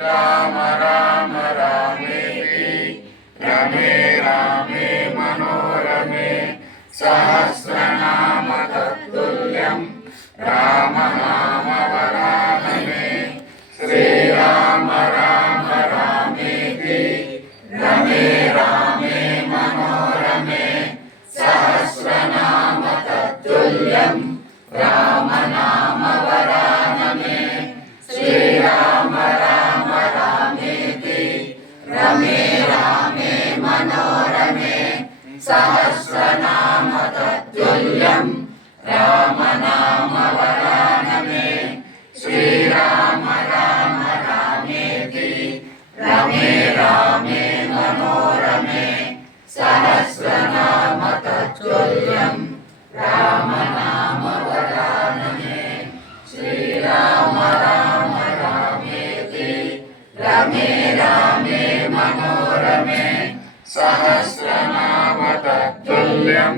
రామ రామ రామేతి రమే రామే మనోరమే సహస్రనామ సహస్ర తత్తుల్యం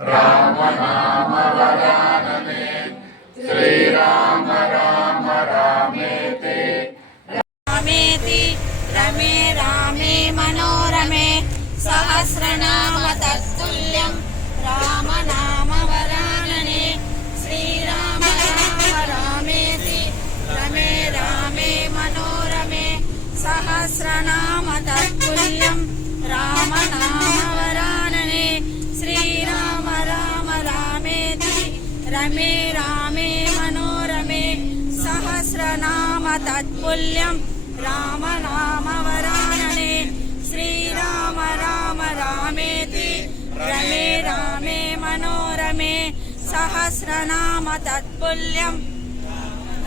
రామ రామే మనోరమే సహస్రనామ తత్పుల్యం రామ నామ వరాననే శ్రీరామ రామ రామేతి రమే రామే మనోరమే సహస్రనామ తత్పుల్యం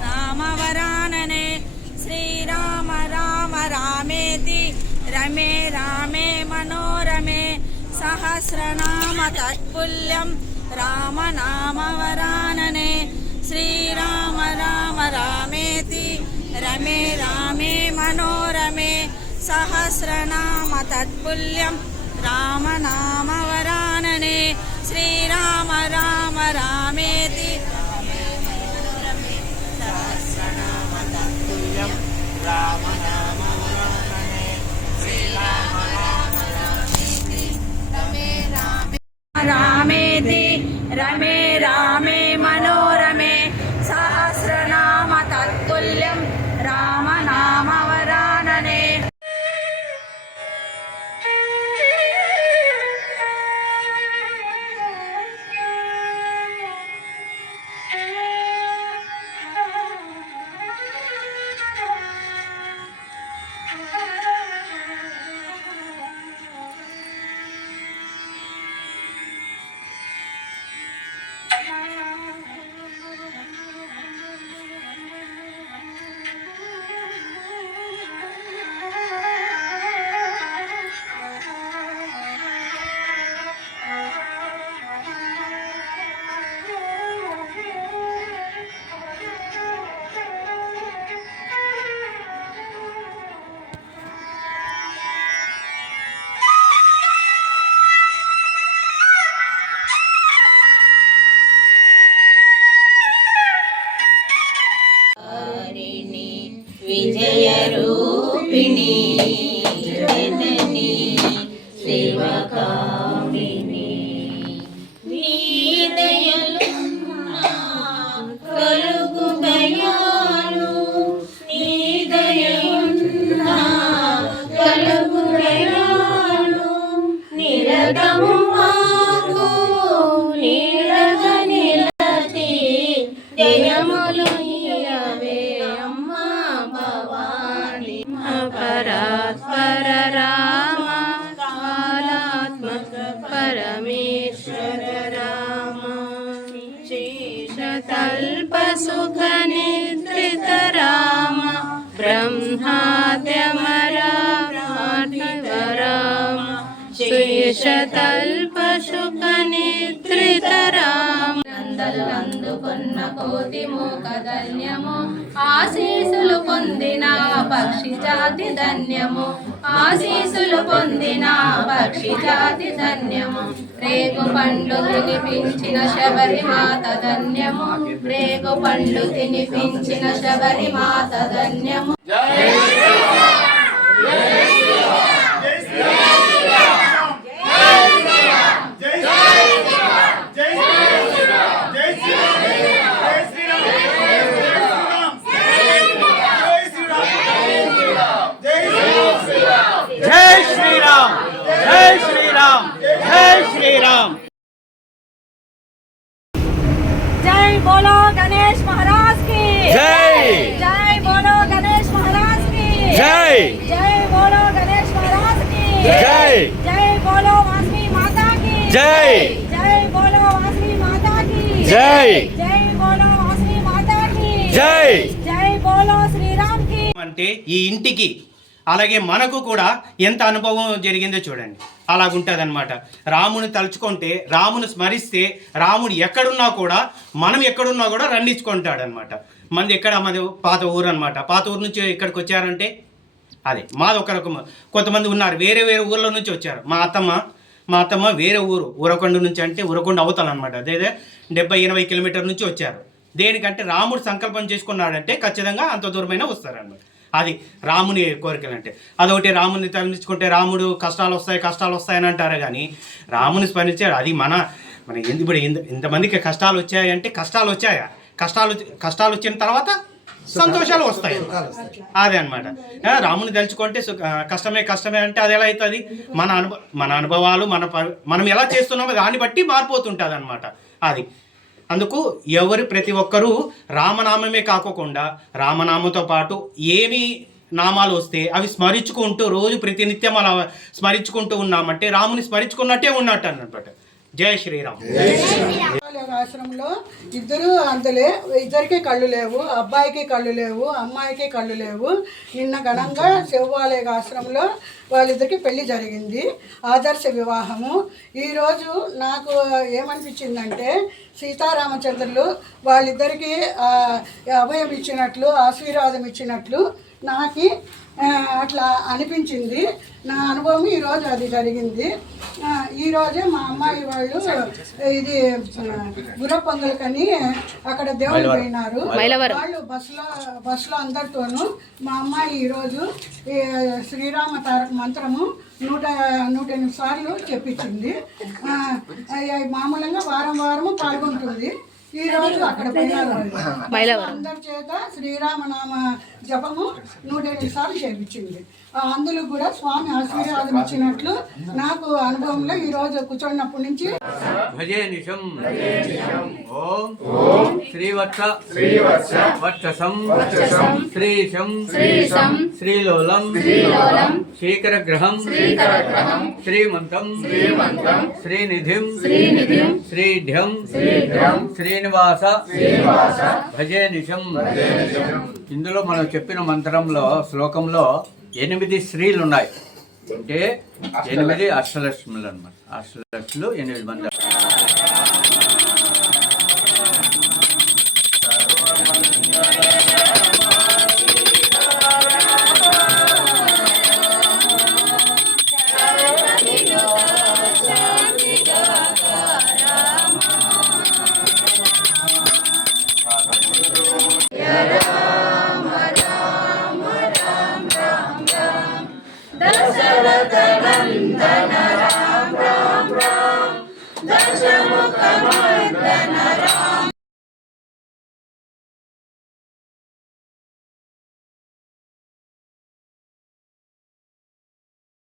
రామ వరాననే శ్రీరామ రామ రామేతి రమే రామే మనోరమే సహస్రనామ తత్పుల్యం రామ నామ వరాననే శ్రీరామ రామ రామేతి రమే రామే మనోరమే సహస్రనామ తత్పుల్యం రామనామ వరాననే శ్రీరామ రామ రామేతి రామేతి రమే విజయరూపిణి జనని పరాత్పర రామ కాలాత్మక పరమేశ్వర రామ శేషతల్ప సుఖ నిద్రిత రామ బ్రహ్మాద్యమరా అందుకున్న కోతి మూక ధన్యము. ఆశీసులు పొందిన పక్షి జాతి ధన్యము. ఆశీసులు పొందిన పక్షి జాతి ధన్యము. రేగు పండ్లు తినిపించిన శబరి మాత ధన్యము. రేగు పండ్లు తినిపించిన శబరి మాత ధన్యము. बोलो गणेश महाराज की। जय। जय बोलो गणेश महाराज की। जय। जय बोलो गणेश महाराज की। जय। जय बोलो वासवी माता की। जय। जय बोलो वासवी माता की। जय। जय बोलो वासवी माता की। जय। जय बोलो श्री राम की। అంటే इंटी की అలాగే మనకు కూడా ఎంత అనుభవం జరిగిందో చూడండి. అలాగుంటుంది అనమాట రాముని తలుచుకుంటే రాముని స్మరిస్తే రాముడు ఎక్కడున్నా కూడా మనం ఎక్కడున్నా కూడా రండించుకుంటాడు అనమాట మనది ఎక్కడ? మాది పాత ఊరు అనమాట పాత ఊరు నుంచి ఇక్కడికి వచ్చారంటే అదే మాది ఒక రకం కొంతమంది ఉన్నారు వేరే వేరే ఊర్ల నుంచి వచ్చారు. మా అత్తమ్మ మా అత్తమ్మ వేరే ఊరు ఊరకొండ నుంచి అంటే ఊరకొండ అవతల అనమాట అదే డెబ్బై ఎనభై కిలోమీటర్ నుంచి వచ్చారు. దేనికంటే రాముడు సంకల్పం చేసుకున్నాడంటే ఖచ్చితంగా అంత దూరమైనా వస్తారనమాట అది రాముని కోరికలు అంటే అదొకటి రాముని తలనించుకుంటే రాముడు కష్టాలు వస్తాయి కష్టాలు వస్తాయని అంటారు కానీ రాముని స్మరించాడు. అది మన మన ఎందు ఇప్పుడు ఇంత ఇంతమందికి కష్టాలు వచ్చాయంటే కష్టాలు వచ్చాయా కష్టాలు కష్టాలు వచ్చిన తర్వాత సంతోషాలు వస్తాయి. అదే అనమాట రాముని తలుచుకుంటే కష్టమే కష్టమే అంటే అది ఎలా అవుతుంది మన అనుభవ మన అనుభవాలు మన ప- మనం ఎలా చేస్తున్నామో దాన్ని బట్టి మారిపోతుంటుంది అనమాట అది. అందుకు ఎవరు ప్రతి ఒక్కరూ రామనామమే కాకోకుండా రామనామంతో పాటు ఏమి నామాలు వస్తే అవి స్మరించుకుంటూ రోజు ప్రతినిత్యం అలా స్మరించుకుంటూ ఉన్నామంటే రాముని స్మరించుకున్నట్టే ఉన్నట్టు అన్నమాట. జై శ్రీరామ్. శివాలయ ఆశ్రమంలో ఇద్దరు అంతలే ఇద్దరికి కళ్ళు లేవు అబ్బాయికి కళ్ళు లేవు అమ్మాయికి కళ్ళు లేవు. నిన్న ఘనంగా శివాలయ ఆశ్రమంలో వాళ్ళిద్దరికి పెళ్ళి జరిగింది ఆదర్శ వివాహము. ఈరోజు నాకు ఏమనిపించిందంటే సీతారామచంద్రులు వాళ్ళిద్దరికీ ఆ, అభయం ఇచ్చినట్లు ఆశీర్వాదం ఇచ్చినట్లు నాకు అట్లా అనిపించింది. నా అనుభవం ఈరోజు అది జరిగింది. ఈరోజే మా అమ్మాయి వాళ్ళు ఇది ఆ, గుర్ర పొంగల్కని అక్కడ దేవుడు పోయినారు. వాళ్ళు బస్సులో బస్సులో అందరితోనూ మా అమ్మాయి ఈరోజు శ్రీరామ తారక మంత్రము నూట నూట ఎనిమిది సార్లు చెప్పించింది. మామూలుగా వారం వారము పాల్గొంటుంది. ఈ రోజు అక్కడ పోయినారు. అందరి చేత శ్రీరామనామ జపము నూట ఎనిమిది సార్లు చేయించింది అందులో కూడా స్వామి ఆశీర్వాదం ఇచ్చినట్లు నాకు అనుభవంలో ఈ రోజు కూర్చున్నప్పటి నుంచి. భజే నిశం ఓం శ్రీవత్స. శ్రీవత్స వత్ససం శ్రీశం. శ్రీశం శ్రీలోలం. శీకరగ్రహం శ్రీకరగ్రహం. శ్రీమంతం. శ్రీమంతం శ్రీనిధిం. శ్రీఢ్యం. శ్రీనివాస. శ్రీనివాస భజే నిశం ఇందులో మనం చెప్పిన మంత్రంలో శ్లోకంలో ఎనిమిది స్త్రీలు ఉన్నాయి అంటే ఎనిమిది అష్టలక్ష్ములు అన్నమాట అష్టలక్ష్ములు ఎనిమిది మంది. చింతన రామ రామ దశముఖ